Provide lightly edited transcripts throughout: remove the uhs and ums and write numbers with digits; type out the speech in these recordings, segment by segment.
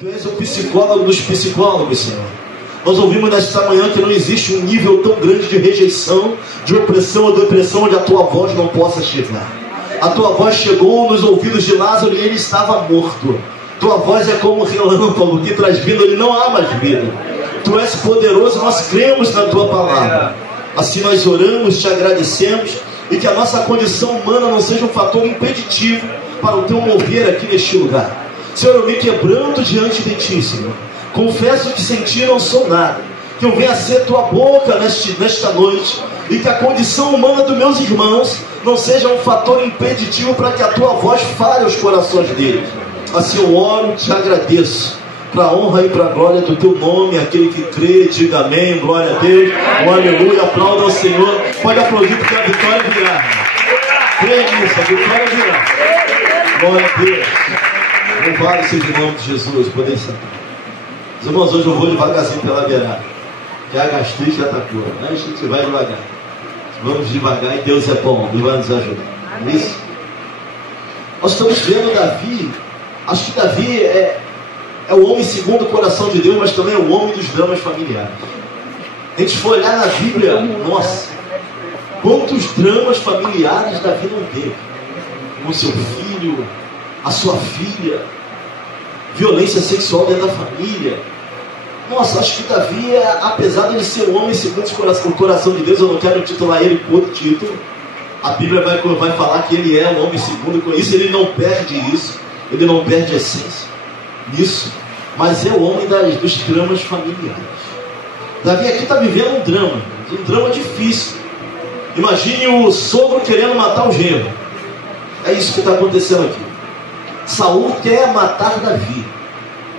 Tu és o psicólogo dos psicólogos, Senhor. Nós ouvimos nesta manhã que não existe um nível tão grande de rejeição, de opressão ou depressão onde a tua voz não possa chegar. A tua voz chegou nos ouvidos de Lázaro e ele estava morto. Tua voz é como um relâmpago que traz vida, ele não há mais vida. Tu és poderoso, nós cremos na tua palavra. Assim nós oramos, te agradecemos, e que a nossa condição humana não seja um fator impeditivo para o teu mover aqui neste lugar. Senhor, eu me quebranto diante de ti, Senhor. Confesso que sem ti não sou nada. Que eu venha ser tua boca nesta noite, e que a condição humana dos meus irmãos não seja um fator impeditivo para que a tua voz fale aos corações deles. Assim eu oro, te agradeço, para a honra e para a glória do teu nome. Aquele que crê, diga amém, glória a Deus, um aleluia, aplauda ao Senhor. Pode aplaudir porque a vitória virá. Crê nisso, a vitória virá. Glória a Deus. Louvado seja o nome de Jesus. Podem sentar. Os irmãos, hoje eu vou devagarzinho pela beirada, que a gastrite atacou, né? A gente vai devagar. Vamos devagar e Deus é bom, Deus vai nos ajudar. Não é isso? Nós estamos vendo Davi. Acho que Davi é o homem segundo o coração de Deus, mas também é o homem dos dramas familiares. A gente for olhar na Bíblia, nossa, quantos dramas familiares Davi não teve, com seu filho, a sua filha, violência sexual dentro da família. Nossa, acho que Davi, apesar de ele ser um homem segundo o coração de Deus, eu não quero titular ele com outro título. A Bíblia vai falar que ele é um homem segundo, com isso ele não perde isso, ele não perde a essência nisso, mas é o homem dos dramas familiares. Davi aqui está vivendo um drama difícil. Imagine o sogro querendo matar o genro. É isso que está acontecendo aqui. Saul quer matar Davi.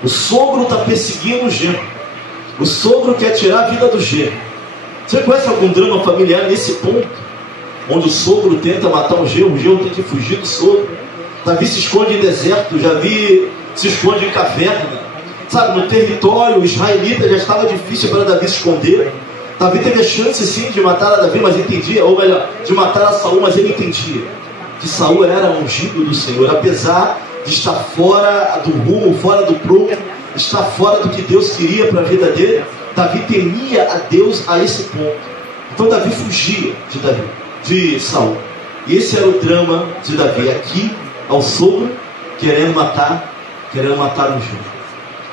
O sogro está perseguindo o genro. O sogro quer tirar a vida do genro. Você conhece algum drama familiar nesse ponto? Onde o sogro tenta matar o genro tem que fugir do sogro. Davi se esconde em deserto, Davi se esconde em caverna. Sabe, no território israelita já estava difícil para Davi se esconder. Davi teve a chance sim de matar a Davi, mas entendia, ou melhor, de matar a Saul, mas ele entendia que Saul era ungido do Senhor, apesar de estar fora do rumo, fora do prumo, estar fora do que Deus queria para a vida dele. Davi temia a Deus a esse ponto. Então Davi fugia de Saul. E esse era o drama de Davi. Aqui ao sogro querendo matar o ungido.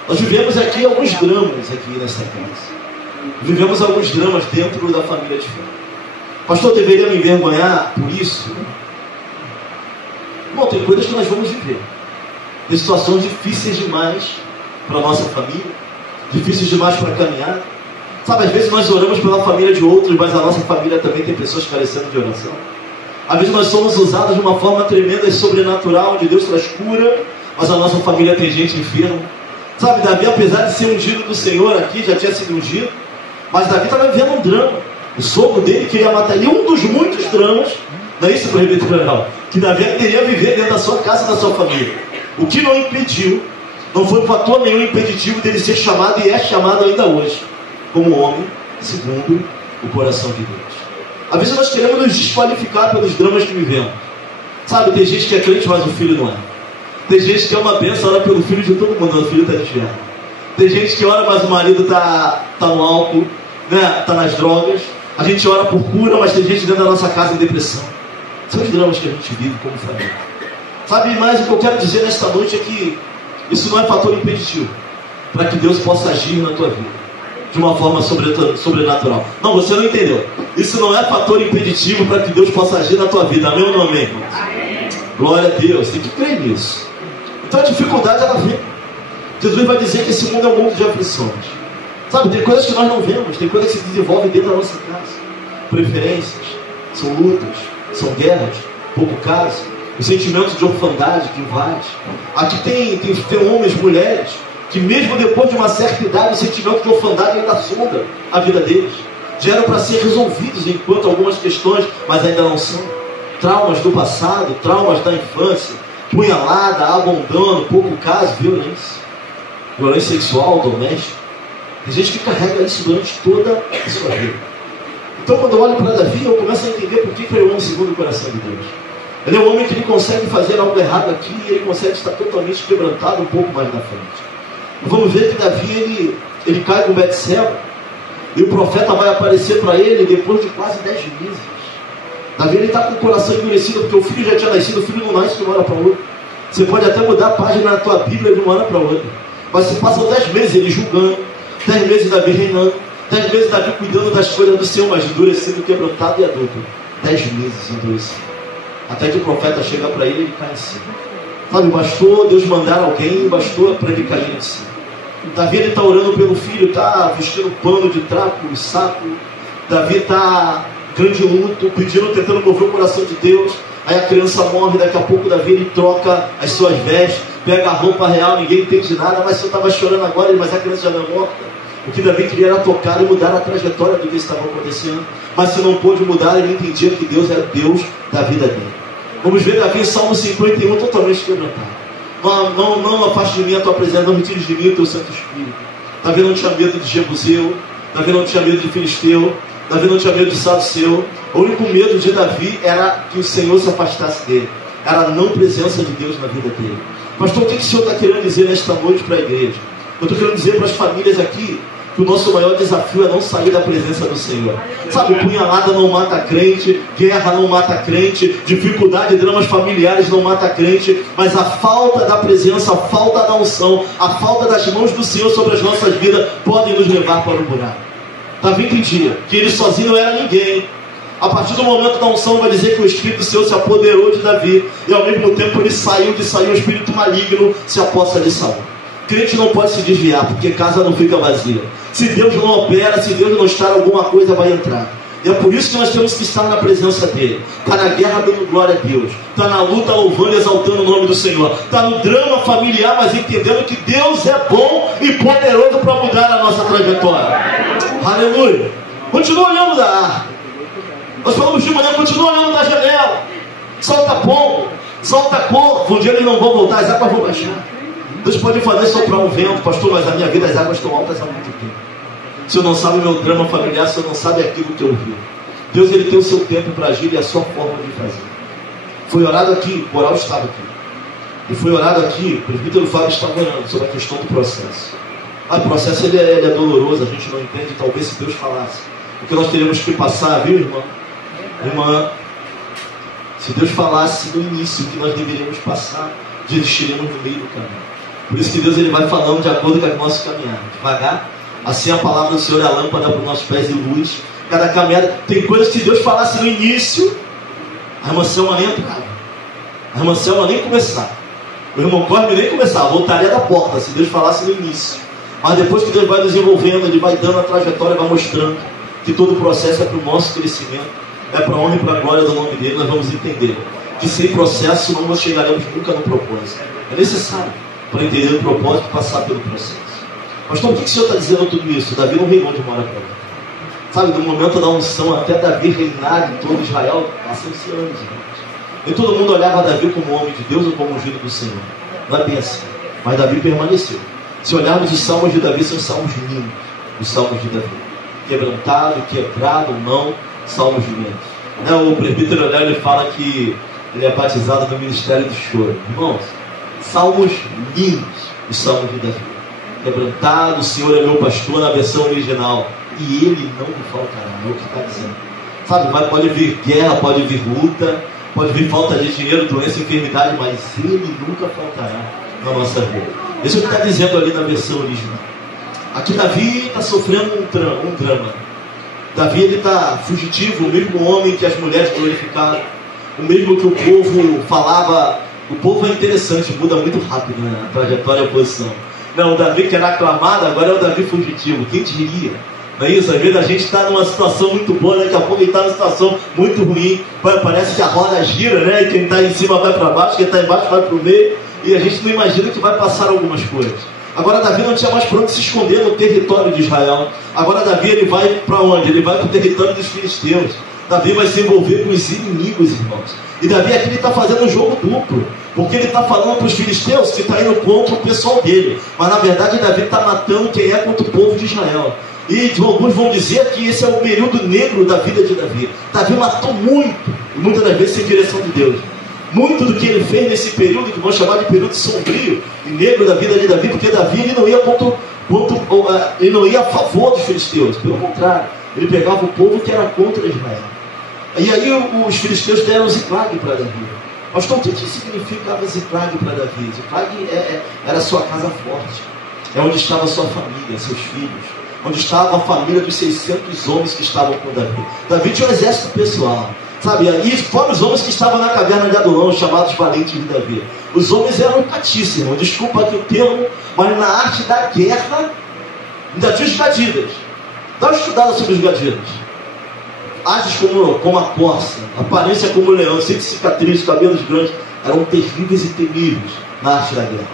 Nós vivemos aqui alguns dramas aqui nessa casa. Vivemos alguns dramas dentro da família de fé. Pastor, eu deveria me envergonhar por isso? Bom, tem coisas que nós vamos viver. Tem situações difíceis demais para a nossa família, difíceis demais para caminhar. Sabe, às vezes nós oramos pela família de outros, mas a nossa família também tem pessoas carecendo de oração. Às vezes nós somos usados de uma forma tremenda e sobrenatural, onde Deus traz cura, mas a nossa família tem gente enferma. Sabe, Davi, apesar de ser ungido do Senhor aqui, já tinha sido ungido, mas Davi estava vivendo um drama. O sogro dele queria matar ele. Um dos muitos dramas, não é isso, presbiteriano, que Davi teria viver dentro da sua casa e da sua família. O que não impediu, não foi fator nenhum impeditivo dele ser chamado, e é chamado ainda hoje, como homem segundo o coração de Deus. Às vezes nós queremos nos desqualificar pelos dramas que vivemos. Sabe, tem gente que é crente, mas o filho não é. Tem gente que é uma bênção, ora pelo filho de todo mundo, mas o filho está desviado. Tem gente que ora, mas o marido está no álcool, né? Está nas drogas. A gente ora por cura, mas tem gente dentro da nossa casa em depressão. São os dramas que a gente vive como família. Sabe, mais o que eu quero dizer nesta noite é que isso não é fator impeditivo para que Deus possa agir na tua vida de uma forma sobrenatural. Não, você não entendeu. Isso não é fator impeditivo para que Deus possa agir na tua vida. Amém ou não amém, irmãos? Amém. Glória a Deus. Tem que crer nisso. Então a dificuldade ela vem. Jesus vai dizer que esse mundo é um mundo de aflições. Sabe, tem coisas que nós não vemos, tem coisas que se desenvolvem dentro da nossa casa. Preferências, são lutas, são guerras, pouco caso, o sentimento de orfandade que invade. Aqui tem homens, mulheres, que mesmo depois de uma certa idade, o sentimento de orfandade ainda assuda a vida deles. Já eram para ser resolvidos enquanto algumas questões, mas ainda não são. Traumas do passado, traumas da infância, punhalada, abandono, pouco caso, violência sexual, doméstica. Tem gente que carrega isso durante toda a sua vida. Então, quando eu olho para Davi, eu começo a entender por que ele é um homem segundo o coração de Deus. Ele é um homem que ele consegue fazer algo errado aqui e ele consegue estar totalmente quebrantado um pouco mais na frente. Vamos ver que Davi, ele cai com Betseba, e o profeta vai aparecer para ele depois de quase 10 meses. Davi está com o coração endurecido, porque o filho já tinha nascido, o filho não nasce de uma hora para outra. Você pode até mudar a página na tua Bíblia de uma hora para outra, mas se passam 10 meses ele julgando, 10 meses Davi reinando, 10 meses Davi cuidando das coisas do Senhor, mas endurecido, quebrantado e adulto. 10 meses endurecido, até que o profeta chega para ele e ele cai em cima. Sabe, bastou Deus mandar alguém, bastou para ele cair em cima. Davi está orando pelo filho, está vestindo pano de trapo e saco. Davi está grande luto, pedindo, tentando mover o coração de Deus. Aí a criança morre, daqui a pouco Davi ele troca as suas vestes, pega a roupa real, ninguém entende nada, mas você estava chorando agora, mas a criança já não é morta. O que Davi queria era tocar e mudar a trajetória do que estava acontecendo, mas se não pôde mudar, ele entendia que Deus era Deus da vida dele. Vamos ver Davi em Salmo 51, totalmente quebrantado. Não afaste de mim a tua presença, não retires de mim o teu Santo Espírito. Davi não tinha medo de Jebuseu, Davi não tinha medo de Filisteu, Davi não tinha medo de Saduceu. O único medo de Davi era que o Senhor se afastasse dele, era a não presença de Deus na vida dele. Pastor, o que o Senhor está querendo dizer nesta noite para a igreja? Eu estou querendo dizer para as famílias aqui que o nosso maior desafio é não sair da presença do Senhor. Sabe, punhalada não mata crente, guerra não mata crente, dificuldade e dramas familiares não mata crente, mas a falta da presença, a falta da unção, a falta das mãos do Senhor sobre as nossas vidas podem nos levar para o buraco. Davi entendia que ele sozinho não era ninguém. A partir do momento da unção vai dizer que o Espírito do Senhor se apoderou de Davi, e ao mesmo tempo ele saiu o espírito maligno se aposta de Saul. Crente não pode se desviar, porque casa não fica vazia. Se Deus não opera, se Deus não está, alguma coisa vai entrar. E é por isso que nós temos que estar na presença dele. Está na guerra dando glória a Deus, está na luta louvando e exaltando o nome do Senhor, está no drama familiar, mas entendendo que Deus é bom e poderoso para mudar a nossa trajetória. Aleluia. Continua olhando da arca. Nós falamos de manhã, continua olhando da janela. Solta pombo, solta corpo. Um dia eles não vão voltar, as águas vão baixar. Deus pode fazer soprar um vento, pastor, mas na minha vida as águas estão altas há muito tempo. O Senhor não sabe o meu drama familiar, o Senhor não sabe aquilo que eu vi. Deus, ele tem o seu tempo para agir e a sua forma de fazer. Foi orado aqui, o oral estava aqui. E foi orado aqui, o presbítero Fábio estava orando sobre a questão do processo. O processo ele é doloroso, a gente não entende, talvez se Deus falasse. O que nós teríamos que passar, viu, irmã? Irmã, se Deus falasse no início o que nós deveríamos passar, desistiremos no meio do caminho. Por isso que Deus ele vai falando de acordo com o nosso caminhar, devagar. Assim a palavra do Senhor é a lâmpada para os nossos pés e luz. Cada caminhada, tem coisas que se Deus falasse no início, a irmã Selma nem entrava, a irmã Selma nem começava, o irmão Cosme nem começava, voltaria da porta se Deus falasse no início. Mas depois que Deus vai desenvolvendo, ele vai dando a trajetória, vai mostrando que todo o processo é para o nosso crescimento, é para a honra e para a glória do nome dele. Nós vamos entender que sem processo não nós chegaremos nunca no propósito. É necessário para entender o propósito passar pelo processo. Pastor, por que o Senhor está dizendo tudo isso? Davi não reinou de uma hora para outra. Sabe, do momento da unção até Davi reinar em todo Israel, passam-se anos, irmãos. Nem todo mundo olhava Davi como homem de Deus ou como ungido do Senhor. Não é bem assim. Mas Davi permaneceu. Se olharmos os salmos de Davi, são salmos lindos. Os salmos de Davi. Quebrantado, quebrado, não, salmos lindos. O presbítero Léo, ele fala que ele é batizado no ministério do choro. Irmãos, salmos lindos, os salmos de Davi. Quebrantado, o Senhor é meu pastor, na versão original, e ele não me faltará, é o que está dizendo. Sabe, pode vir guerra, pode vir luta, pode vir falta de dinheiro, doença, enfermidade, mas ele nunca faltará na nossa vida. Isso é o que está dizendo ali na versão original. Aqui Davi está sofrendo um drama. Davi está fugitivo, o mesmo homem que as mulheres glorificaram, o mesmo que o povo falava. O povo é interessante, muda muito rápido, né? A trajetória e a posição. Não, o Davi que era aclamado, agora é o Davi fugitivo. Quem diria? Não é isso? Às vezes a gente está numa situação muito boa, daqui a pouco ele está numa situação muito ruim. Parece que a roda gira, né? E quem está em cima vai para baixo, quem está embaixo vai para o meio. E a gente não imagina que vai passar algumas coisas. Agora Davi não tinha mais para onde se esconder no território de Israel. Agora Davi ele vai para onde? Ele vai para o território dos filisteus. Davi vai se envolver com os inimigos, irmãos. E Davi aqui ele está fazendo um jogo duplo. Porque ele está falando para os filisteus que está indo contra o pessoal dele. Mas na verdade Davi está matando quem é contra o povo de Israel. E alguns vão dizer que esse é o período negro da vida de Davi. Davi matou muito, e muitas das vezes sem direção de Deus. Muito do que ele fez nesse período, que vão chamar de período sombrio e negro da vida de Davi, porque Davi ele não ia ele não ia a favor dos filisteus, pelo contrário, ele pegava o povo que era contra Israel. E aí os filisteus deram Ziclag para Davi. Mas então, o que significava Ziclag para Davi? Ziclag era sua casa forte, é onde estava sua família, seus filhos, onde estava a família dos 600 homens que estavam com Davi. Davi tinha um exército pessoal, sabe? E fora os homens que estavam na caverna de Adulão, chamados valentes de Davi. Os homens eram patíssimos, desculpa aqui o termo, mas na arte da guerra ainda tinha os gadidas. Dá uma estudada sobre os gadidas. Ases como a corça, aparência como o leão, sem cicatrizes, cabelos grandes, eram terríveis e temíveis na arte da guerra.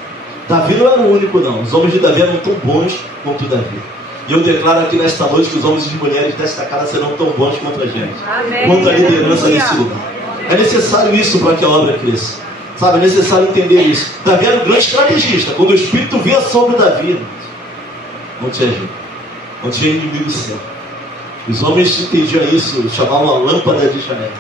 Davi não era o único não, os homens de Davi eram tão bons quanto Davi. E eu declaro aqui nesta noite que os homens e mulheres desta casa serão tão bons quanto a gente. Amém. Quanto a liderança desse lugar. É necessário isso para que a obra cresça. Sabe, é necessário entender isso. Davi era um grande estrategista. Quando o Espírito vinha sobre Davi, não tinha jeito, não tinha inimigo certo. Os homens entendiam isso, chamavam a lâmpada de Chanel.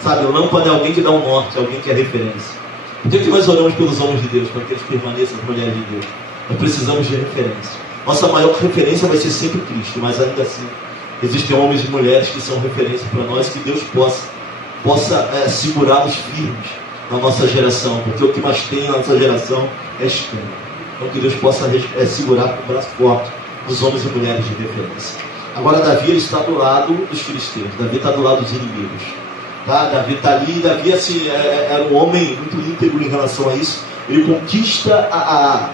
Sabe, a lâmpada é alguém que dá um norte, alguém que é referência. Por que nós oramos pelos homens de Deus? Para que eles permaneçam as mulheres de Deus. Nós precisamos de referência. Nossa maior referência vai ser sempre Cristo, mas ainda assim existem homens e mulheres que são referência para nós, que Deus possa segurá-los firmes na nossa geração, porque o que mais tem na nossa geração é estranho. Então que Deus possa segurar com o braço forte os homens e mulheres de referência. Agora Davi ele está do lado dos filisteus, Davi está do lado dos inimigos, tá? Davi está ali, Davi assim, era um homem muito íntegro em relação a isso. Ele conquista a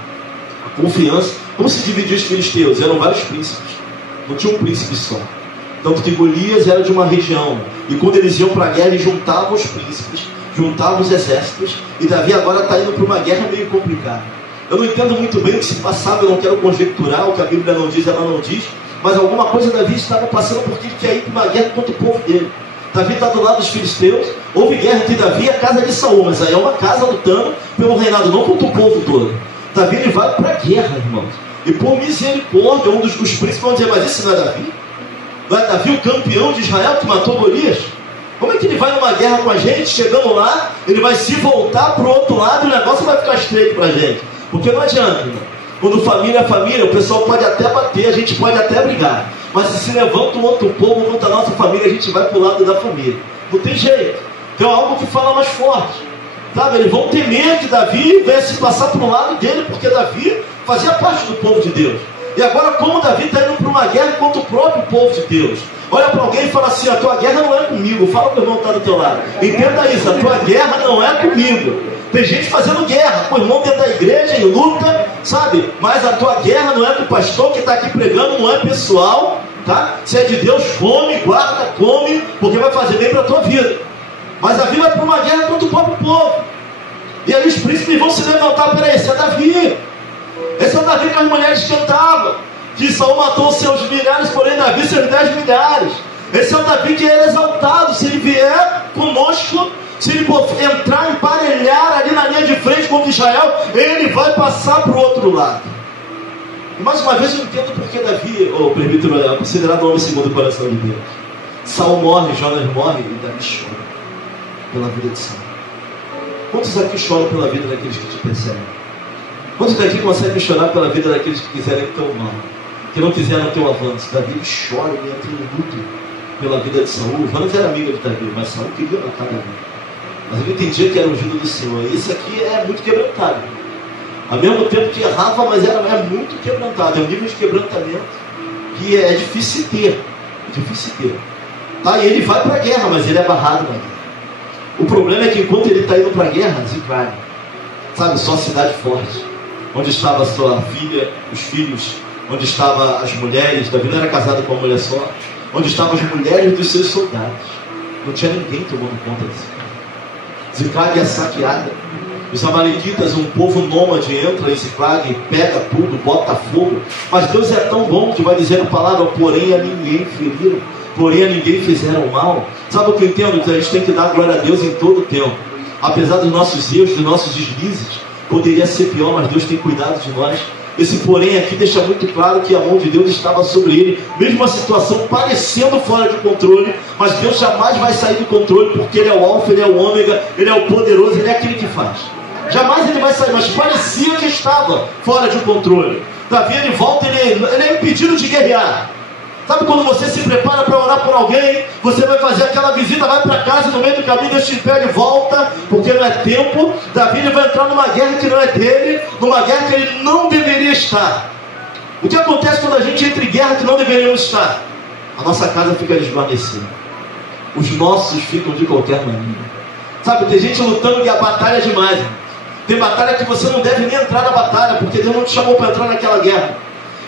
confiança. Como se dividiu os filisteus? Eram vários príncipes, não tinha um príncipe só. Tanto que Golias era de uma região, e quando eles iam para a guerra, eles juntavam os príncipes, juntavam os exércitos, e Davi agora está indo para uma guerra meio complicada. Eu não entendo muito bem o que se passava, eu não quero conjecturar, o que a Bíblia não diz, ela não diz, mas alguma coisa Davi estava passando porque ele quer ir para uma guerra contra o povo dele. Davi está do lado dos filisteus, houve guerra entre Davi e a casa de Saul, mas aí é uma casa lutando pelo reinado, não contra o povo todo. Davi ele vai para a guerra, irmãos. E por misericórdia, um dos príncipes vão dizer, mas esse não é Davi? Não é Davi o campeão de Israel que matou Golias? Como é que ele vai numa guerra com a gente, chegando lá, ele vai se voltar para o outro lado e o negócio vai ficar estreito para a gente? Porque não adianta, irmão. Quando família é família, o pessoal pode até bater, a gente pode até brigar. Mas se levanta um outro povo contra a nossa família, a gente vai para o lado da família. Não tem jeito. Tem algo que fala mais forte. Sabe, eles vão temer que Davi venha se passar para o lado dele, porque Davi fazia parte do povo de Deus. E agora, como Davi está indo para uma guerra contra o próprio povo de Deus, olha para alguém e fala assim, a tua guerra não é comigo. Fala para o irmão que está do teu lado. Entenda isso, a tua guerra não é comigo. Tem gente fazendo guerra com o irmão dentro da igreja e luta, sabe? Mas a tua guerra não é com o pastor que está aqui pregando, não é pessoal, tá? Se é de Deus, come, guarda, come, porque vai fazer bem para a tua vida. Mas Davi vai para uma guerra contra o próprio povo. E aí os príncipes vão se levantar, peraí, esse é Davi. Esse é o Davi que as mulheres cantavam, que Saul matou seus milhares, porém Davi seus 10 milhares. Esse é o Davi que é exaltado. Se ele vier conosco, se ele entrar, emparelhar ali na linha de frente contra Israel, ele vai passar para o outro lado. E mais uma vez eu entendo porque Davi, o presbítero, é considerado homem segundo o coração de Deus. Saul morre, Jonas morre e Davi chora pela vida de Saul. Quantos aqui choram pela vida daqueles que te perseguem? Quantos daqui conseguem chorar pela vida daqueles que quiserem o teu mal, que não quiseram o teu avanço? Davi chora e entra em luto pela vida de Saul. Jonas era amigo de Davi, mas Saul queria matar Davi. Mas ele entendia que era ungido do Senhor. E isso aqui é muito quebrantado. Ao mesmo tempo que errava, mas é muito quebrantado. É um nível de quebrantamento que é difícil ter. É difícil ter. Tá? E ele vai para a guerra, mas ele é barrado na guerra. O problema é que enquanto ele está indo para a guerra, Ziclag, sabe, só cidade forte, onde estava a sua filha, os filhos, onde estavam as mulheres. Davi não era casado com uma mulher só. Onde estavam as mulheres dos seus soldados. Não tinha ninguém tomando conta disso. Ziclag é saqueada. Os amalequitas, um povo nômade, entra em Ziclag, pega tudo, bota fogo. Mas Deus é tão bom que vai dizer a palavra, porém a ninguém feriram, porém a ninguém fizeram mal. Sabe o que eu entendo? Que a gente tem que dar glória a Deus em todo o tempo. Apesar dos nossos erros, dos nossos deslizes, poderia ser pior, mas Deus tem cuidado de nós Esse porém aqui deixa muito claro que a mão de Deus estava sobre ele, mesmo uma situação parecendo fora de controle, mas Deus jamais vai sair do controle, porque Ele é o alfa, Ele é o ômega, Ele é o poderoso, Ele é aquele que faz. Jamais ele vai sair, mas parecia que estava fora de controle. Davi, ele volta, ele é impedido de guerrear. Sabe quando você se prepara para orar por alguém, você vai fazer aquela visita, vai para casa e no meio do caminho Deus te impede e volta, porque não é tempo. Davi, ele vai entrar numa guerra que não é dele, numa guerra que ele não deveria estar. O que acontece quando a gente entra em guerra que não deveríamos estar? A nossa casa fica desguarnecida. Os nossos ficam de qualquer maneira. Sabe, tem gente lutando que a batalha é demais. Tem batalha que você não deve nem entrar na batalha, porque Deus não te chamou para entrar naquela guerra.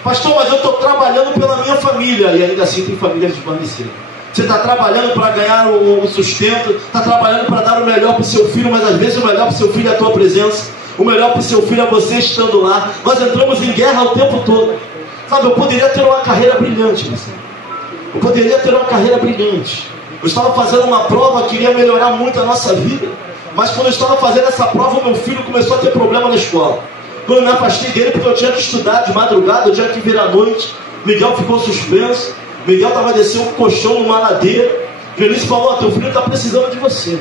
Pastor, mas eu estou trabalhando pela minha família, e ainda assim tem família desguarnecida. Você está trabalhando para ganhar o sustento, está trabalhando para dar o melhor para o seu filho, mas às vezes o melhor para o seu filho é a tua presença, o melhor para o seu filho é você estando lá. Nós entramos em guerra o tempo todo. Sabe, eu poderia ter uma carreira brilhante, eu poderia ter uma carreira brilhante. Eu estava fazendo uma prova, queria melhorar muito a nossa vida, mas quando eu estava fazendo essa prova, o meu filho começou a ter problema na escola. Quando eu me afastei dele, porque eu tinha que estudar de madrugada, eu tinha que vir à noite, Miguel ficou suspenso. Miguel estava descendo um colchão numa ladeira. Vinícius falou: teu filho está precisando de você.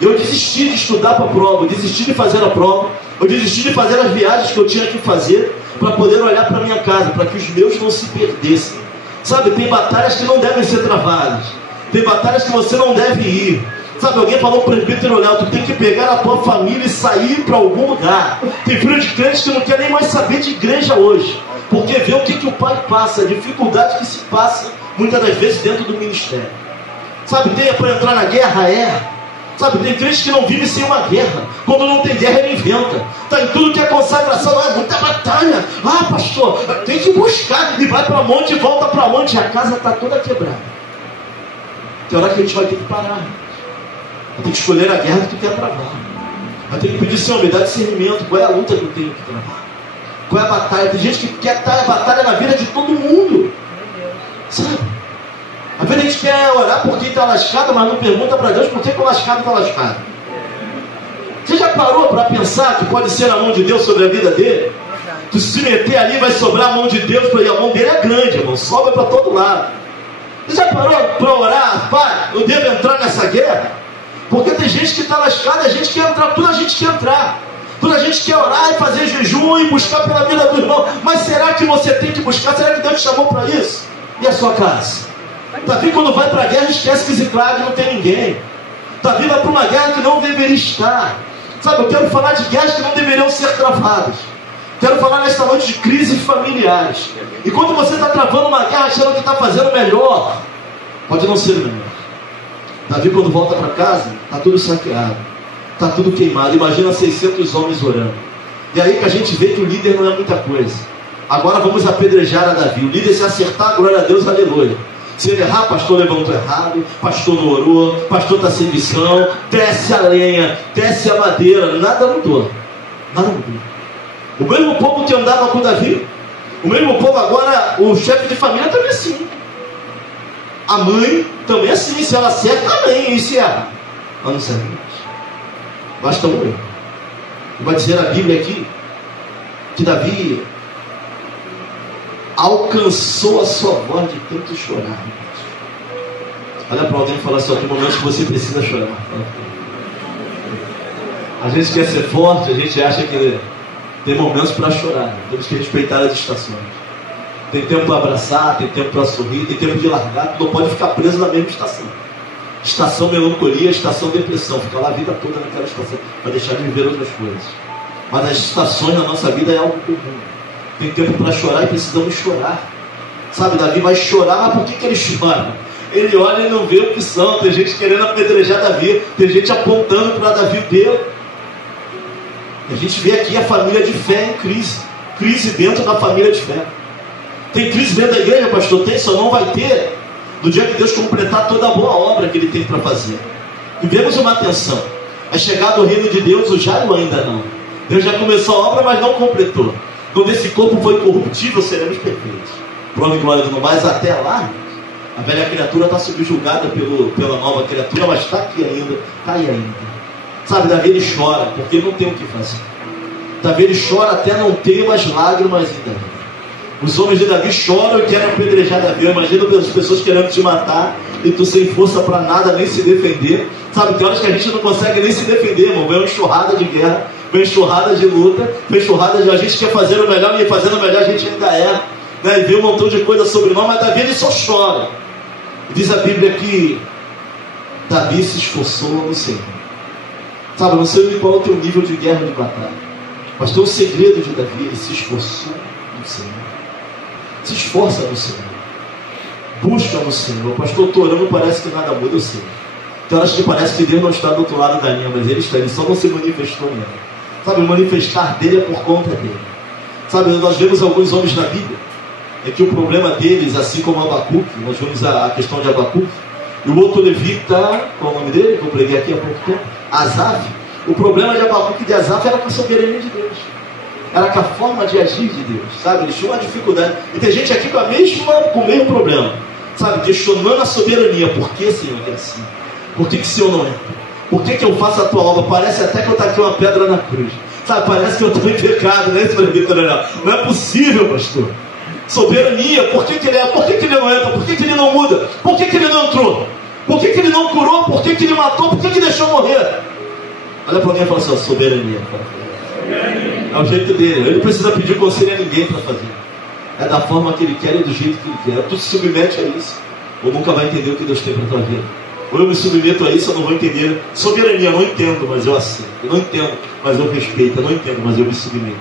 Eu desisti de estudar para a prova, eu desisti de fazer a prova, eu desisti de fazer as viagens que eu tinha que fazer, para poder olhar para minha casa, para que os meus não se perdessem. Sabe, tem batalhas que não devem ser travadas, tem batalhas que você não deve ir. Sabe, alguém falou para o presbítero: Léo, tu tem que pegar a tua família e sair para algum lugar. Tem filho de crente que não quer nem mais saber de igreja hoje, porque vê o que o pai passa, a dificuldade que se passa muitas das vezes dentro do ministério. Sabe, tem para entrar na guerra? Sabe, tem crente que não vive sem uma guerra. Quando não tem guerra, ele inventa. Está em tudo que é consagração, muita batalha. Pastor, tem que buscar. E vai para monte e volta para monte. A casa está toda quebrada. Tem hora que a gente vai ter que parar. Vai ter que escolher a guerra que tu quer travar. Vai ter que pedir: Senhor, me dá discernimento. Qual é a luta que eu tenho que travar? Qual é a batalha? Tem gente que quer estar a batalha na vida de todo mundo. Sabe? Às vezes a gente quer orar por quem está lascado, mas não pergunta para Deus por que o lascado está lascado. Você já parou para pensar que pode ser a mão de Deus sobre a vida dele? Tu se meter ali, vai sobrar a mão de Deus, e a mão dele é grande, irmão, sobra para todo lado. Você já parou para orar: Pai, eu devo entrar nessa guerra? Porque tem gente que está lascada, a gente quer entrar, toda a gente quer entrar. Toda a gente quer orar e fazer jejum e buscar pela vida do irmão. Mas será que você tem que buscar? Será que Deus te chamou para isso? E a sua casa? Davi, quando vai para a guerra, esquece que Ziclag não tem ninguém. Davi vai para uma guerra que não deveria estar. Sabe, eu quero falar de guerras que não deveriam ser travadas. Quero falar nesta noite de crises familiares. E quando você está travando uma guerra achando que está fazendo melhor, pode não ser o melhor. Davi, quando volta para casa, está tudo saqueado, está tudo queimado. Imagina 600 homens orando. E aí que a gente vê que o líder não é muita coisa. Agora vamos apedrejar a Davi. O líder, se acertar, glória a Deus, aleluia. Se ele errar, pastor levantou errado, pastor não orou, pastor está sem missão, desce a lenha, desce a madeira. Nada mudou. Nada mudou. O mesmo povo que andava com Davi, o mesmo povo agora, o chefe de família também é assim. A mãe também é assim. Se ela acerta, também. E se erra, ela não serve mais. Basta um erro. Vai dizer a Bíblia aqui que Davi alcançou a sua voz de tanto chorar. Olha para alguém e fala assim: tem momentos que você precisa chorar. A gente quer ser forte, a gente acha que tem momentos para chorar. Temos que respeitar as estações. Tem tempo para abraçar, tem tempo para sorrir, tem tempo de largar. Tu não pode ficar preso na mesma estação. Estação melancolia, estação depressão. Ficar lá a vida toda naquela estação, para deixar de viver outras coisas. Mas as estações na nossa vida é algo comum. Tem tempo para chorar e precisamos chorar. Sabe, Davi vai chorar, mas por que ele chora? Ele olha e não vê opção. Tem gente querendo apedrejar Davi, tem gente apontando para Davi o dedo. A gente vê aqui a família de fé em crise. Crise dentro da família de fé. Tem crise dentro da igreja, pastor? Tem, só não vai ter no dia que Deus completar toda a boa obra que Ele tem para fazer. Vivemos uma tensão. É chegado o reino de Deus, o Jairo ainda não. Deus já começou a obra, mas não completou. Quando esse corpo foi corruptível, seremos perfeitos. Prova e glória do mais, até lá, a velha criatura está subjugada pela nova criatura, mas está aqui ainda, está aí ainda. Sabe, Davi, ele chora, porque não tem o que fazer. Davi ele chora até não ter mais lágrimas em Davi. Os homens de Davi choram e querem apedrejar Davi. Eu imagino as pessoas querendo te matar e tu sem força para nada, nem se defender. Sabe, tem horas que a gente não consegue nem se defender, irmão. Vem uma enxurrada de guerra, vem enxurrada de luta, vem enxurrada de a gente quer fazer o melhor e fazendo o melhor a gente ainda erra, né? E vê um montão de coisa sobre nós, mas Davi ele só chora. Diz a Bíblia que Davi se esforçou no Senhor. Sabe, não sei qual é o teu nível de guerra, de batalha, mas tem um segredo de Davi: ele se esforçou no Senhor. Se esforça no Senhor, busca no Senhor. Pastor, estou orando, parece que nada muda. Eu sei, tem horas que parece que Deus não está do outro lado da linha, mas Ele está, Ele só não se manifestou nela. Sabe, o manifestar dele é por conta dele. Sabe, nós vemos alguns homens na Bíblia, é que o problema deles, assim como Abacuque, nós vemos a questão de Abacuque, e o outro levita, qual é o nome dele, que eu preguei aqui há pouco tempo, Asaf. O problema de Abacuque e de Asaf era com a soberania de Deus, era com a forma de agir de Deus, sabe? Eles tinham uma dificuldade, e tem gente aqui com o mesmo problema, sabe? Questionando a soberania. Por que, Senhor, é assim? Por que o Senhor não é? Por que eu faço a tua obra? Parece até que eu taquei uma pedra na cruz, sabe? Parece que eu estou em pecado, né? Não é possível, pastor. Soberania, por que ele é? Por que ele não entra? Por que ele não muda? Por que ele não entrou? Por que ele não curou? Por que ele matou? Por que deixou morrer? Olha para alguém e fala assim: ó, soberania. É o jeito dele. Ele não precisa pedir conselho a ninguém para fazer. É da forma que ele quer e do jeito que ele quer. Tu se submete a isso, ou nunca vai entender o que Deus tem para a tua vida. Ou eu me submeto a isso, eu não vou entender. Soberania, eu não entendo, mas eu aceito. Eu não entendo, mas eu respeito. Eu não entendo, mas eu me submeto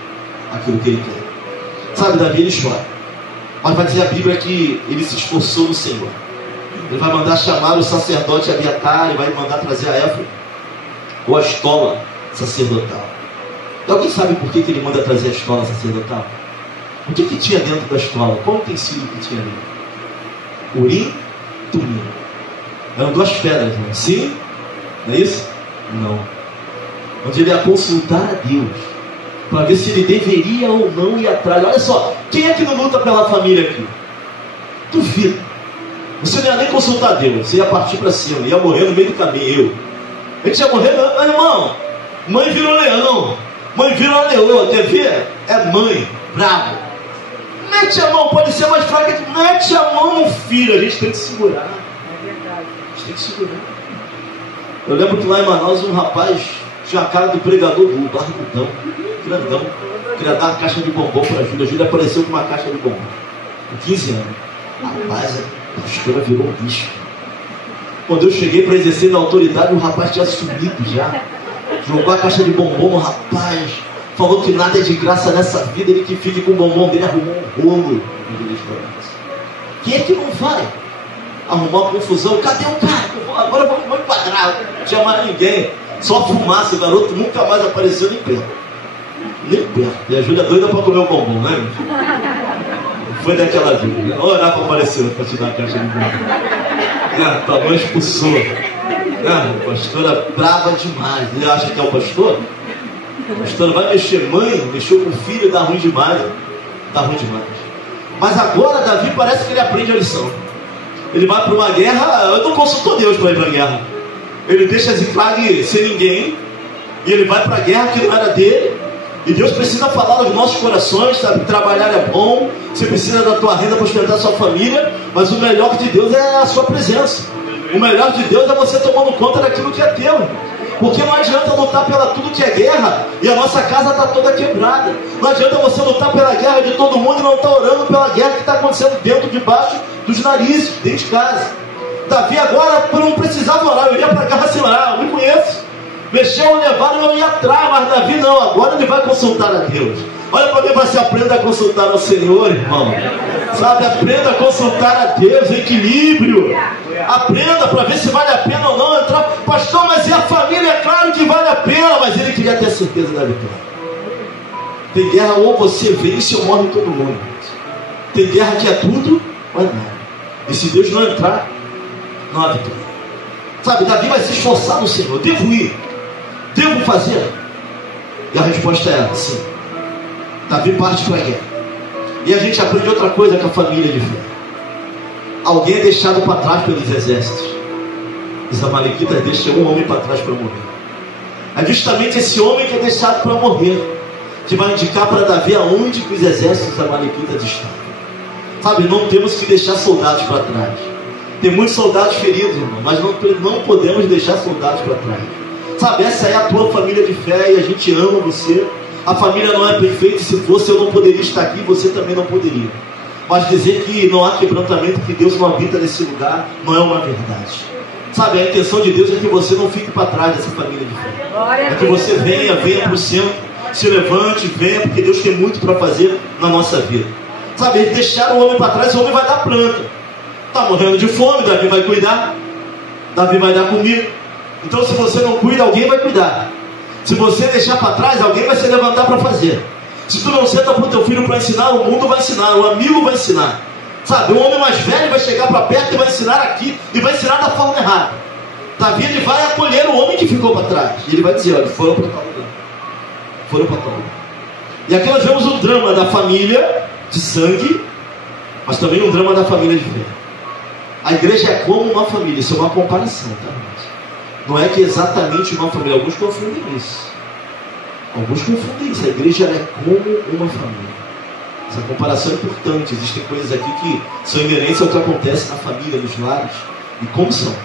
àquilo que ele quer. Sabe, Davi ele chora, mas vai dizer a Bíblia que ele se esforçou no Senhor. Ele vai mandar chamar o sacerdote Abiatar, ele vai mandar trazer a éfode, ou a estola sacerdotal. E alguém sabe por que ele manda trazer a estola sacerdotal? O que tinha dentro da estola? Qual o utensílio que tinha ali? Urim, Tumim. Eram duas pedras, não é? Sim? Não é isso? Não. Onde ele ia consultar a Deus, para ver se ele deveria ou não ir atrás. Olha só, quem é que não luta pela família aqui? Duvido. Você não ia nem consultar Deus, você ia partir para cima, ia morrer no meio do caminho. A gente ia morrer, mas irmão, mãe virou leão, mãe virou leoa, quer ver? É mãe, bravo. Mete a mão, pode ser mais fraca, mete a mão no filho, a gente tem que segurar. É verdade. A gente tem que segurar. Eu lembro que lá em Manaus um rapaz tinha a cara do pregador do barbudão, grandão, queria dar uma caixa de bombom para a Júlia. A Júlia apareceu com uma caixa de bombom, com 15 anos. Rapaz, a pastora virou um bicho. Quando eu cheguei para exercer da autoridade, o rapaz tinha sumido já. Jogou a caixa de bombom no rapaz, falou que nada é de graça nessa vida, ele que fique com o bombom dele, arrumou um rolo. Quem é que não vai arrumar uma confusão? Cadê o cara? Agora vou enquadrar. Não tinha mais ninguém, só fumaça. O garoto nunca mais apareceu nem perto. Nem perto. E a Júlia doida para comer o bombom, né? Foi daquela vida. Não orar para aparecer, para te dar a caixa de bombom. Tua mãe expulsou. Pastora brava demais. Ele acha que é o pastor? A pastora vai mexer, mãe, mexeu com o filho, dá ruim demais. Dá ruim demais. Mas agora Davi parece que ele aprende a lição. Ele vai para uma guerra, eu não consultou Deus para ir para a guerra. Ele deixa Ziclag sem ninguém, e ele vai para a guerra que não era dele. E Deus precisa falar aos nossos corações, sabe? Trabalhar é bom, você precisa da tua renda para sustentar a sua família, mas o melhor de Deus é a sua presença. O melhor de Deus é você tomando conta daquilo que é teu. Porque não adianta lutar pela tudo que é guerra e a nossa casa está toda quebrada. Não adianta você lutar pela guerra de todo mundo e não estar orando pela guerra que está acontecendo dentro, debaixo dos narizes, dentro de casa. Davi agora não precisava orar, eu iria para a guerra sem orar, eu me conheço. Mexeu, levaram, eu ia atrás, mas Davi não, agora ele vai consultar a Deus. Olha para mim, você aprenda a consultar ao Senhor, irmão. Sabe, aprenda a consultar a Deus, equilíbrio. Aprenda para ver se vale a pena ou não entrar. Pastor, mas e a família? É claro que vale a pena, mas ele queria ter certeza da vitória. Tem guerra ou você vence ou morre todo mundo. Tem guerra que é tudo, mas nada. E se Deus não entrar, não há vitória. Sabe, Davi vai se esforçar no Senhor. Devo ir? Devo fazer? E a resposta é sim. Davi parte para a guerra. E a gente aprende outra coisa com a família de fé. Alguém é deixado para trás pelos exércitos. Os amalequitas deixam um homem para trás para morrer. É justamente esse homem que é deixado para morrer. que vai indicar para Davi aonde que os exércitos amalequitas estão. Sabe, não temos que deixar soldados para trás. Tem muitos soldados feridos, irmão, mas não podemos deixar soldados para trás. Sabe, essa é a tua família de fé e a gente ama você. A família não é perfeita, e se fosse eu não poderia estar aqui, você também não poderia. Mas dizer que não há quebrantamento, que Deus não habita nesse lugar, não é uma verdade. Sabe, a intenção de Deus é que você não fique para trás dessa família de fé. É que você venha para o centro, se levante, venha, porque Deus tem muito para fazer na nossa vida. Sabe, eles deixaram o homem para trás, o homem vai dar planta. Está morrendo de fome, Davi vai cuidar. Davi vai dar comida. Então se você não cuida, alguém vai cuidar. Se você deixar para trás, alguém vai se levantar para fazer. Se tu não senta para o teu filho para ensinar, o mundo vai ensinar, o amigo vai ensinar. Sabe, o homem mais velho vai chegar para perto e vai ensinar aqui, e vai ensinar da forma errada. Davi, ele vai acolher o homem que ficou para trás. E ele vai dizer, olha, foram para tal lugar. Foram para tal lugar. E aqui nós vemos o drama da família de sangue, mas também um drama da família de fé. A igreja é como uma família, isso é uma comparação, tá? Não é que exatamente uma família, alguns confundem isso. Alguns confundem isso, a igreja é como uma família. Essa comparação é importante, existem coisas aqui que são inerentes ao que acontece na família, nos lares, e como são.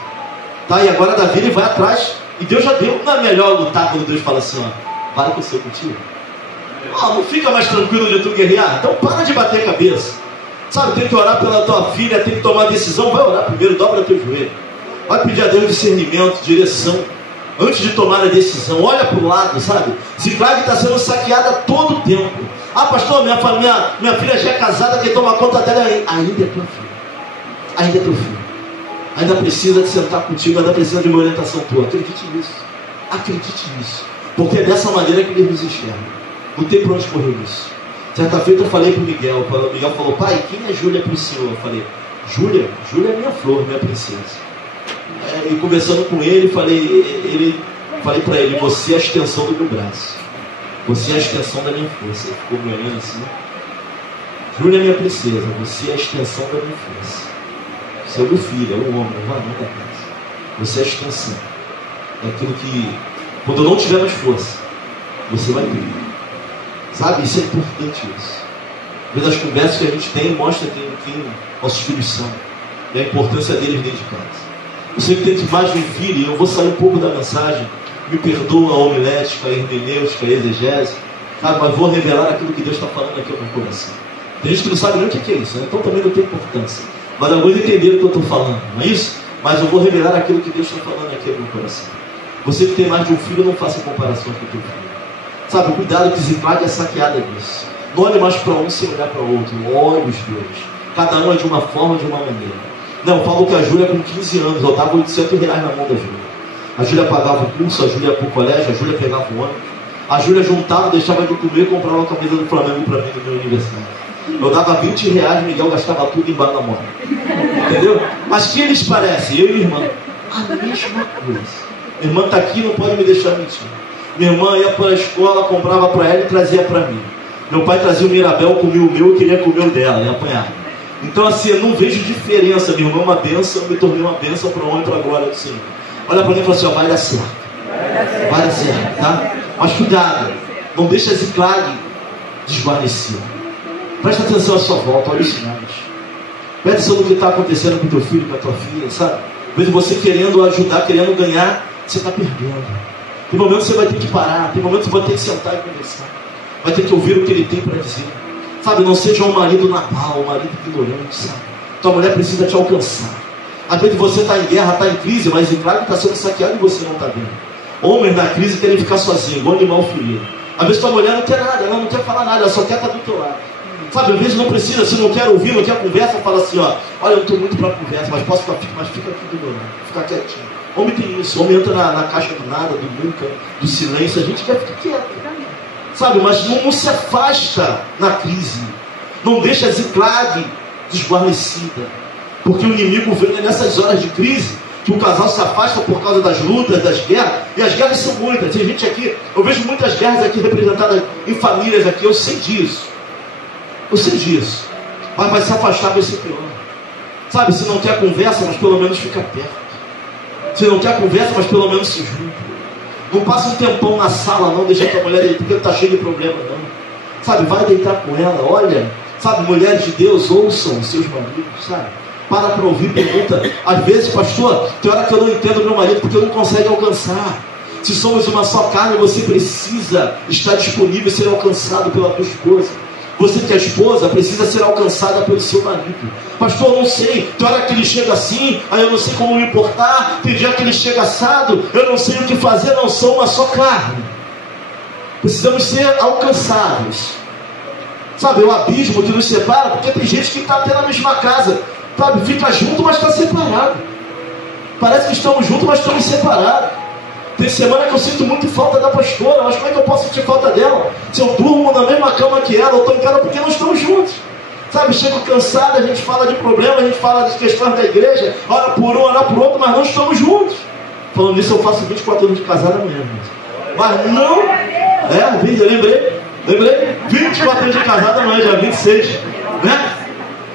Tá, e agora Davi, ele vai atrás, e Deus já deu, não é melhor lutar quando Deus fala assim, ó, para que eu sou contigo. Não fica mais tranquilo de tu guerrear, então para de bater a cabeça. Sabe, tem que orar pela tua filha, tem que tomar decisão, vai orar primeiro, dobra teu joelho. Vai pedir a Deus discernimento, direção, antes de tomar a decisão. Olha para o lado, sabe? Ziclag está sendo saqueada todo o tempo. Ah, pastor, minha filha já é casada, quem toma conta dela ainda é tua filha. Ainda é teu filho. Ainda precisa de sentar contigo, ainda precisa de uma orientação tua. Acredite nisso. Acredite nisso. Porque é dessa maneira que Deus nos enxerga. Não tem para onde correr nisso. Certa feita eu falei para o Miguel. O Miguel falou, pai, quem é Júlia para o senhor? Eu falei, Júlia? Júlia é minha flor, minha princesa. E conversando com ele, falei para ele, você é a extensão do meu braço. Você é a extensão da minha força. Ele ficou me olhando assim. Júlia é minha princesa, você é a extensão da minha força. Você é o meu filho, é o homem, é o varão da casa. Você é a extensão daquilo que, quando eu não tiver mais força, você vai ter. Sabe, isso é importante isso. Às vezes as conversas que a gente tem mostram quem nossos filhos são. E a importância deles dentro de casa. Eu sei que tem mais de um filho, e eu vou sair um pouco da mensagem. Me perdoa a homilética, a hermenêutica, a exegese, sabe? Mas vou revelar aquilo que Deus está falando aqui no meu coração. Tem gente que não sabe nem o que é isso, né? Então também não tem importância. Mas alguns entenderam o que eu estou falando, não é isso? Mas eu vou revelar aquilo que Deus está falando aqui no meu coração. Você que tem mais de um filho, não faça comparações com o teu filho. Sabe, cuidado que Ziclag é saqueada disso. Não olhe mais para um sem olhar para o outro. Olhe os dois. Cada um é de uma forma, de uma maneira. Não, eu falo que a Júlia com 15 anos, eu dava R$800 na mão da Júlia. A Júlia pagava o curso, a Júlia ia para o colégio, a Júlia pegava o ônibus. A Júlia juntava, deixava de comer e comprava uma camisa do Flamengo para mim no meu aniversário. Eu dava R$20, Miguel gastava tudo em bar na moda. Entendeu? Mas que eles parecem? Eu e minha irmã. A mesma coisa. Minha irmã está aqui, não pode me deixar mentir. Minha irmã ia para a escola, comprava para ela e trazia para mim. Meu pai trazia o Mirabel, comia o meu e queria comer o dela, e apanhava. Então assim, eu não vejo diferença. Minha irmã é uma bênção, eu me tornei uma bênção para o homem e para a glória do Senhor. Olha para mim e fala assim, ó, vai dar certo. Vai dar certo, tá? Mas cuidado, não deixa Ziclag desvanecer. Presta atenção à sua volta, olha os sinais. Presta atenção no que está acontecendo com o teu filho, com a tua filha, sabe? Mesmo você querendo ajudar, querendo ganhar, você está perdendo. Tem momentos que você vai ter que parar, tem momentos que você vai ter que sentar e conversar. Vai ter que ouvir o que ele tem para dizer. Sabe, não seja um marido naval, um marido ignorante, sabe? Tua mulher precisa te alcançar. Às vezes você está em guerra, está em crise, mas Ziclag está sendo saqueado e você não está vendo. Homens na crise querem ficar sozinhos, igual animal ferido. Às vezes tua mulher não quer nada, ela não quer falar nada, ela só quer estar do teu lado. Sabe, às vezes não precisa, se não quer ouvir, não quer conversa, fala assim, ó, olha, eu estou muito para conversa, mas posso ficar, mas fica aqui do meu lado, ficar quietinho. Homem tem isso, homem entra na caixa do nada, do nunca, do silêncio, a gente quer ficar quieto. Sabe, mas não se afasta na crise. Não deixa Ziclag desguarnecida. Porque o inimigo vem nessas horas de crise, que o casal se afasta por causa das lutas, das guerras, e as guerras são muitas. Tem gente aqui, eu vejo muitas guerras aqui representadas em famílias aqui, eu sei disso. Eu sei disso. Mas vai se afastar, vai ser pior. Sabe, se não quer conversa, mas pelo menos fica perto. Se não quer conversa, mas pelo menos se junta. Não passa um tempão na sala, não, deixa tua mulher aí, porque está cheio de problema, não. sabe, vai deitar com ela, olha, sabe, mulheres de Deus, ouçam os seus maridos, sabe, para ouvir, pergunta, às vezes, pastor, tem hora que eu não entendo meu marido, porque eu não consigo alcançar. Se somos uma só carne, você precisa estar disponível e ser alcançado pela tua esposa. Você que é esposa, precisa ser alcançada pelo seu marido. Pastor, eu não sei, tem hora que ele chega assim, aí eu não sei como me importar, tem dia que ele chega assado, eu não sei o que fazer, não sou uma só carne. Precisamos ser alcançados. Sabe, o abismo que nos separa, porque tem gente que está até na mesma casa, sabe, fica junto, mas está separado. Parece que estamos juntos, mas estamos separados. Tem semana que eu sinto muito falta da pastora, mas como é que eu posso sentir falta dela? Se eu durmo na mesma cama que ela, eu estou em casa porque não estamos juntos. Sabe, chego cansado, a gente fala de problema, a gente fala das questões da igreja, ora por um, ora por outro, mas não estamos juntos. Falando nisso, eu faço 24 anos de casado amanhã. Mas não, lembrei, 24 anos de casado amanhã, dia 26, né?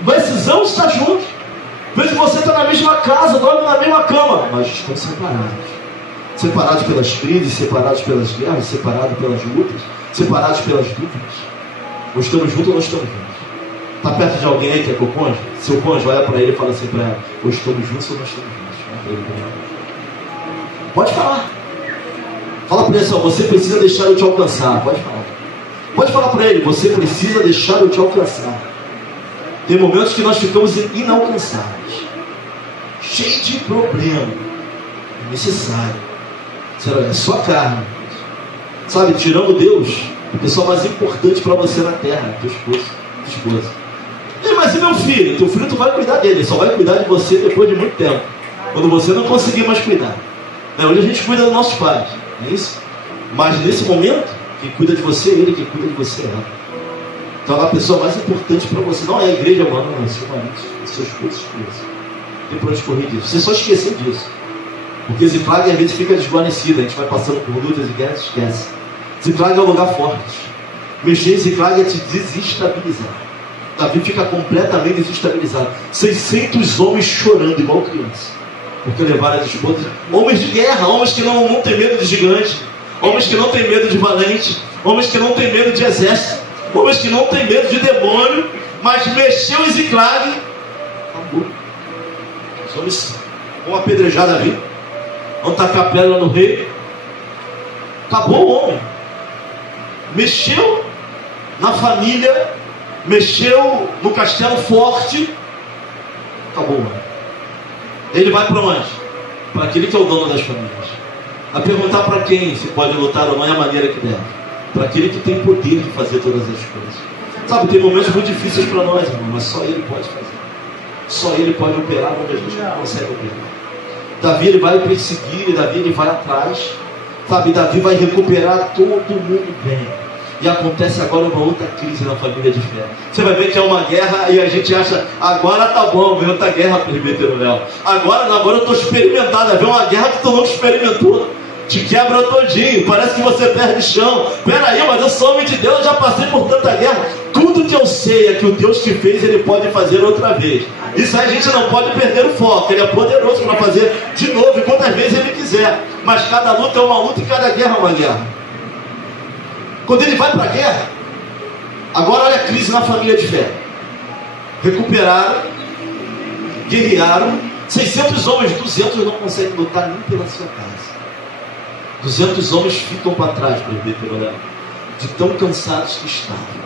Precisamos estar juntos. Às vezes você está na mesma casa, dorme na mesma cama, mas estão separados. Separados pelas crises, separados pelas guerras, separados pelas lutas, separados pelas dúvidas. Ou estamos juntos ou não estamos juntos. Está perto de alguém aí que é cônjuge? Seu cônjuge olha para ele e fala assim para ela: ou estamos juntos ou não estamos juntos. Pode falar. Fala para ele assim: você precisa deixar eu te alcançar. Pode falar. Pode falar para ele: você precisa deixar eu te alcançar. Tem momentos que nós ficamos inalcançáveis, cheios de problema. É necessário. É só carne. Sabe, tirando Deus, a pessoa mais importante para você na terra, teu esposa. Mas e meu filho? Teu filho tu vai cuidar dele, ele só vai cuidar de você depois de muito tempo, quando você não conseguir mais cuidar. Hoje a gente cuida dos nossos pais, não é isso? Mas nesse momento, quem cuida de você é ele, quem cuida de você é ela. Então ela é a pessoa mais importante para você. Não é a igreja, mano, não é seu marido, é seu esposo. Não tem para onde correr disso. Você só esquecer disso. Porque Ziklag às vezes fica desguarnecido, a gente vai passando por lutas e guerras, esquece. Ziklag é um lugar forte. Mexer em Ziklag é te desestabilizar. Davi fica completamente desestabilizado. 600 homens chorando igual criança, porque levaram as esposas. Homens de guerra, homens que não tem medo de gigante, homens que não tem medo de valente, homens que não tem medo de exército, homens que não tem medo de demônio, mas mexeu em Ziklag, acabou. Os homens vão apedrejar Davi, vão tacar pedra no rei. Acabou o homem. Mexeu na família, mexeu no castelo forte. Acabou o homem. Ele vai para onde? Para aquele que é o dono das famílias. A perguntar para quem se pode lutar ou não é a maneira que deve. Para aquele que tem poder de fazer todas as coisas. Sabe, tem momentos muito difíceis para nós, irmão, mas só ele pode fazer. Só ele pode operar onde a gente não consegue operar. Davi, ele vai perseguir, Davi, ele vai atrás, sabe, Davi vai recuperar todo mundo bem. E acontece agora uma outra crise na família de fé. Você vai ver que é uma guerra e a gente acha: agora tá bom, vem outra guerra, presbítero Léo. Agora eu estou experimentado. Vem uma guerra que tu não experimentou, te quebra todinho, parece que você perde chão. Peraí, mas eu sou homem de Deus, eu já passei por tanta guerra. Tudo que eu sei é que o Deus que fez, ele pode fazer outra vez. Isso aí a gente não pode perder o foco. Ele é poderoso para fazer de novo e quantas vezes ele quiser. Mas cada luta é uma luta e cada guerra é uma guerra. Quando ele vai para a guerra, agora olha a crise na família de fé. Recuperaram, guerrearam. 600 homens, 200 não conseguem lutar nem pela sua casa. 200 homens ficam para trás, presbítero Léo, de tão cansados que estavam.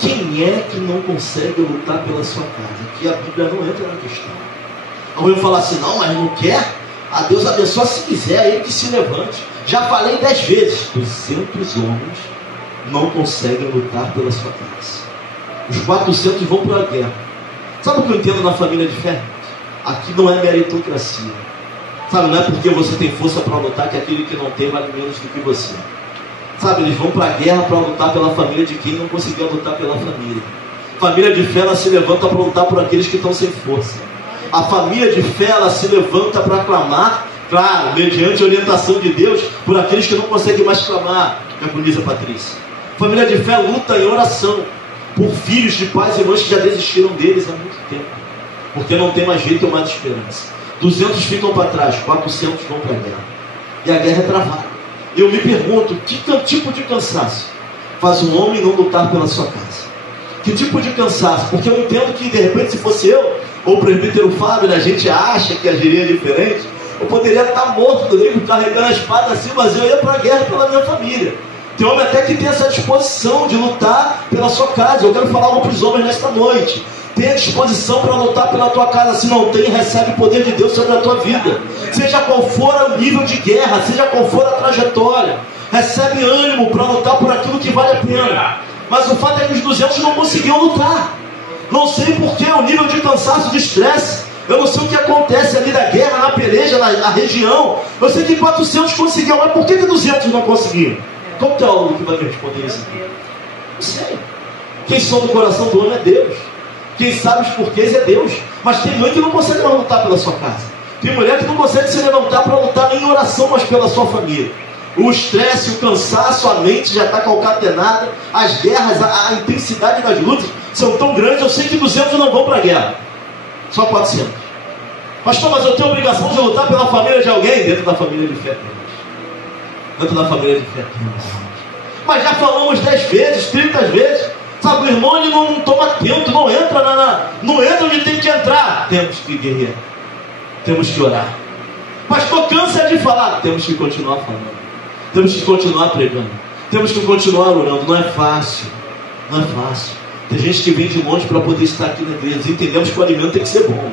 Quem é que não consegue lutar pela sua casa? Aqui a Bíblia não entra na questão. Alguém vai falar assim: não, mas não quer? A Deus abençoa se quiser, é ele que se levante. Já falei 10 vezes. 200 homens não conseguem lutar pela sua casa. Os 400 vão para a guerra. Sabe o que eu entendo na família de fé? Aqui não é meritocracia. Sabe, não é porque você tem força para lutar que aquele que não tem vale menos do que você. Sabe, eles vão para a guerra para lutar pela família de quem não conseguia lutar pela família. Família de fé, ela se levanta para lutar por aqueles que estão sem força. A família de fé, ela se levanta para clamar, claro, mediante a orientação de Deus, por aqueles que não conseguem mais clamar. Minha bonita Patrícia. Família de fé luta em oração por filhos de pais e mães que já desistiram deles há muito tempo, porque não tem mais jeito ou mais esperança. 200 ficam para trás, 400 vão para a guerra. E a guerra é travada. Eu me pergunto: que tipo de cansaço faz um homem não lutar pela sua casa? Que tipo de cansaço? Porque eu entendo que, de repente, se fosse eu, ou o presbítero Fábio, a gente acha que agiria diferente. Eu poderia estar morto no livro, carregando a espada assim, mas eu ia para a guerra pela minha família. Tem homem até que tem essa disposição de lutar pela sua casa. Eu quero falar algo para os homens nesta noite. Tenha disposição para lutar pela tua casa. Se não tem, recebe o poder de Deus sobre a tua vida. Seja qual for o nível de guerra, seja qual for a trajetória, recebe ânimo para lutar por aquilo que vale a pena. Mas o fato é que os 200 não conseguiam lutar. Não sei porquê, o nível de cansaço, de estresse. Eu não sei o que acontece ali da guerra, na peleja, na região. Eu sei que 400 conseguiam, mas por que 200 não conseguiam? Qual teólogo que vai me responder isso aqui? Não sei. Quem sonda o coração do homem é Deus. Quem sabe os porquês é Deus. Mas tem mãe que não consegue lutar pela sua casa. Tem mulher que não consegue se levantar para lutar nem em oração, mas pela sua família. O estresse, o cansaço, a mente já está concatenada. As guerras, a intensidade das lutas são tão grandes. Eu sei que 200 não vão para a guerra. Só 400. Pastor, mas eu tenho a obrigação de lutar pela família de alguém? Dentro da família de fé. Dentro da família de fé. Mas já falamos 10 vezes, 30 vezes. Sabe, o irmão ele não toma tempo, não entra não entra onde tem que entrar. Temos que guerrear. Temos que orar. Pastor, cansa de falar. Temos que continuar falando. Temos que continuar pregando. Temos que continuar orando. Não é fácil. Não é fácil. Tem gente que vem de monte para poder estar aqui na igreja. Nós entendemos que o alimento tem que ser bom.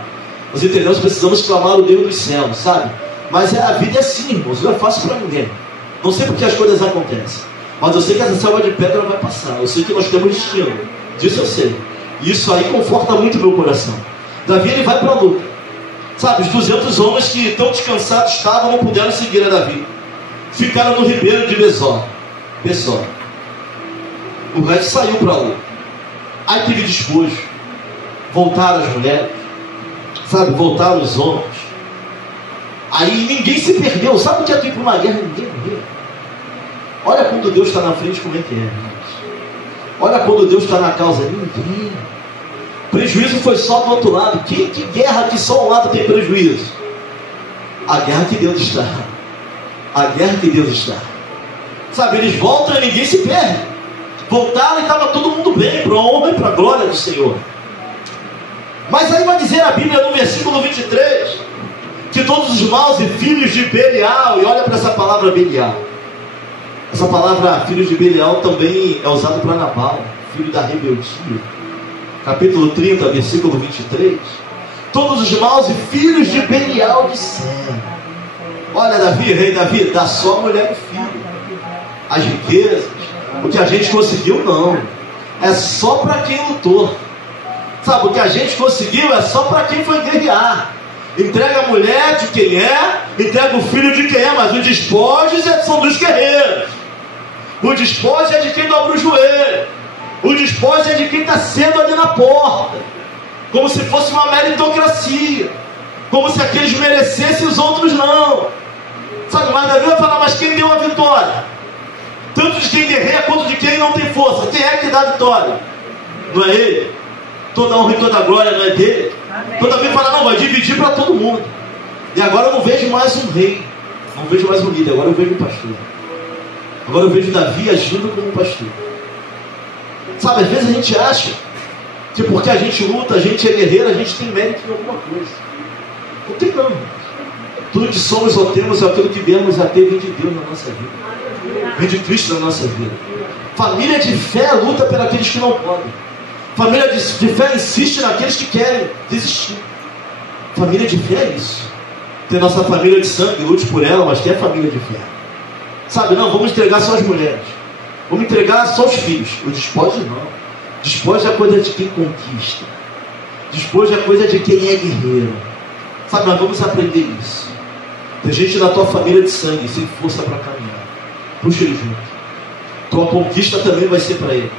Nós entendemos que precisamos clamar o Deus dos céus, sabe? Mas a vida é assim, irmãos. Não é fácil para ninguém. Não sei porque as coisas acontecem. Mas eu sei que essa selva de pedra vai passar. Eu sei que nós temos destino. Disso eu sei. E isso aí conforta muito o meu coração. Davi, ele vai para a luta. Sabe, os 200 homens que tão descansados estavam não puderam seguir a Davi. Ficaram no ribeiro de Besor. O resto saiu para a luta. Aí teve despojo. Voltaram as mulheres. Sabe, voltaram os homens. Aí ninguém se perdeu. Sabe o que é tu ir para uma guerra e ninguém morreu? Olha quando Deus está na frente, como é que é, irmãos? Olha quando Deus está na causa. Ninguém. Prejuízo foi só do outro lado. Que guerra que só um lado tem prejuízo? A guerra que Deus está. A guerra que Deus está. Sabe, eles voltam e ninguém se perde. Voltaram e estava todo mundo bem, para a honra e para a glória do Senhor. Mas aí vai dizer a Bíblia no versículo 23 que todos os maus e filhos de Belial, e olha para essa palavra Belial. Essa palavra filhos de Belial também é usada para Nabal, filho da rebeldia. Capítulo 30, versículo 23. Todos os maus e filhos de Belial disseram: olha, Davi, rei Davi, dá só mulher e filho. As riquezas, o que a gente conseguiu, não. É só para quem lutou. Sabe, o que a gente conseguiu é só para quem foi guerrear. Entrega a mulher de quem é, entrega o filho de quem é, mas os despojos são dos guerreiros. O despojo é de quem dobra o joelho. O despojo é de quem está cedo ali na porta. Como se fosse uma meritocracia. Como se aqueles merecessem e os outros não. Sabe, mas Davi vai falar, mas quem deu a vitória? Tanto de quem guerreia quanto de quem não tem força. Quem é que dá a vitória? Não é ele? Toda honra e toda glória não é dele? Então Davi fala, não, vai dividir para todo mundo. E agora eu não vejo mais um rei. Não vejo mais um líder, agora eu vejo um pastor. Agora eu vejo Davi agindo como um pastor. Sabe, às vezes a gente acha que porque a gente luta, a gente é guerreiro, a gente tem mérito em alguma coisa. Não tem não. Tudo que somos ou temos é aquilo que viemos a ter, vem de Deus na nossa vida. Vem de Cristo na nossa vida. Família de fé luta por aqueles que não podem. Família de fé insiste naqueles que querem desistir. Família de fé é isso. Tem nossa família de sangue, lute por ela, mas tem a família de fé. Sabe, não, vamos entregar só as mulheres. Vamos entregar só os filhos. O despojo não. Despojo é coisa de quem conquista. Despojo é coisa de quem é guerreiro. Sabe, nós vamos aprender isso. Tem gente da tua família de sangue, sem força para caminhar. Puxa ele junto. Tua conquista também vai ser para ele.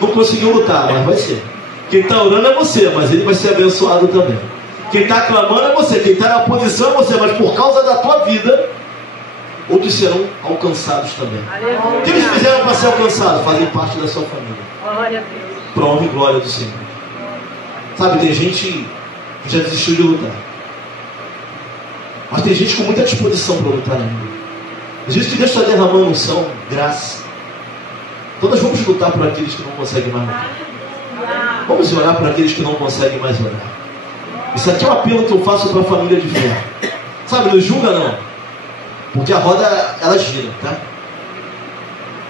Não conseguiu lutar, mas vai ser. Quem está orando é você, mas ele vai ser abençoado também. Quem está clamando é você, quem está na posição é você, mas por causa da tua vida, outros serão alcançados também. O que eles fizeram para ser alcançados? Fazem parte da sua família. Para a honra e glória do Senhor. Sabe, tem gente que já desistiu de lutar. Mas tem gente com muita disposição para lutar ainda. Tem gente que Deus está derramando unção, graça. Então nós vamos lutar por aqueles que não conseguem mais lutar. Vamos orar por aqueles que não conseguem mais orar. Isso aqui é um apelo que eu faço para a família de fé. Sabe, não julga não. Porque a roda, ela gira, tá?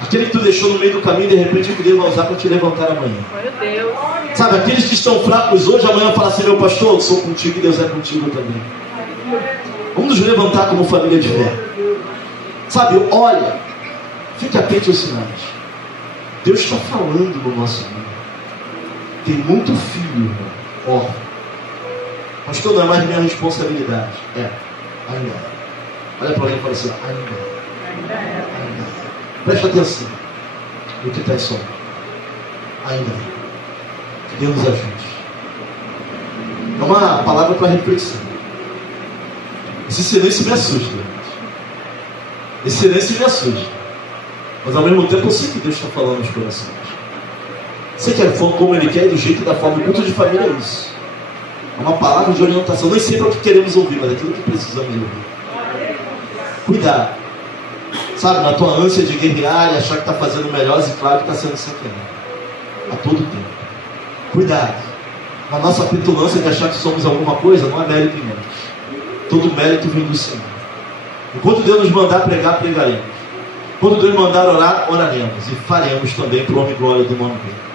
Aquele que tu deixou no meio do caminho, de repente, que Deus vai usar para te levantar amanhã. Meu Deus. Sabe, aqueles que estão fracos hoje, amanhã falam assim: meu pastor, eu sou contigo e Deus é contigo também. Vamos nos levantar como família de fé. Sabe, olha, fique atento aos sinais. Deus está falando no nosso mundo. Tem muito filho, órfão. Pastor, não é mais minha responsabilidade. Ainda é. Olha para alguém e fala assim: ainda é. Presta atenção no que está em som. Ainda é. Que Deus nos ajude. É uma palavra para reflexão. Esse silêncio me assusta. Esse silêncio me assusta. Mas ao mesmo tempo eu sei que Deus está falando nos corações. Você quer como Ele quer, do jeito e da forma. O culto de família é isso. É uma palavra de orientação. Nem sempre é o que queremos ouvir, mas é aquilo que precisamos ouvir. Cuidado. Sabe, na tua ânsia de guerrear e achar que está fazendo melhor, e claro que está sendo sacanagem. A todo tempo. Cuidado. Na nossa petulância de achar que somos alguma coisa, não há mérito em nós. Todo mérito vem do Senhor. Enquanto Deus nos mandar pregar, pregaremos. Quando Deus mandar orar, oraremos. E faremos também para o honra e glória do nome dele.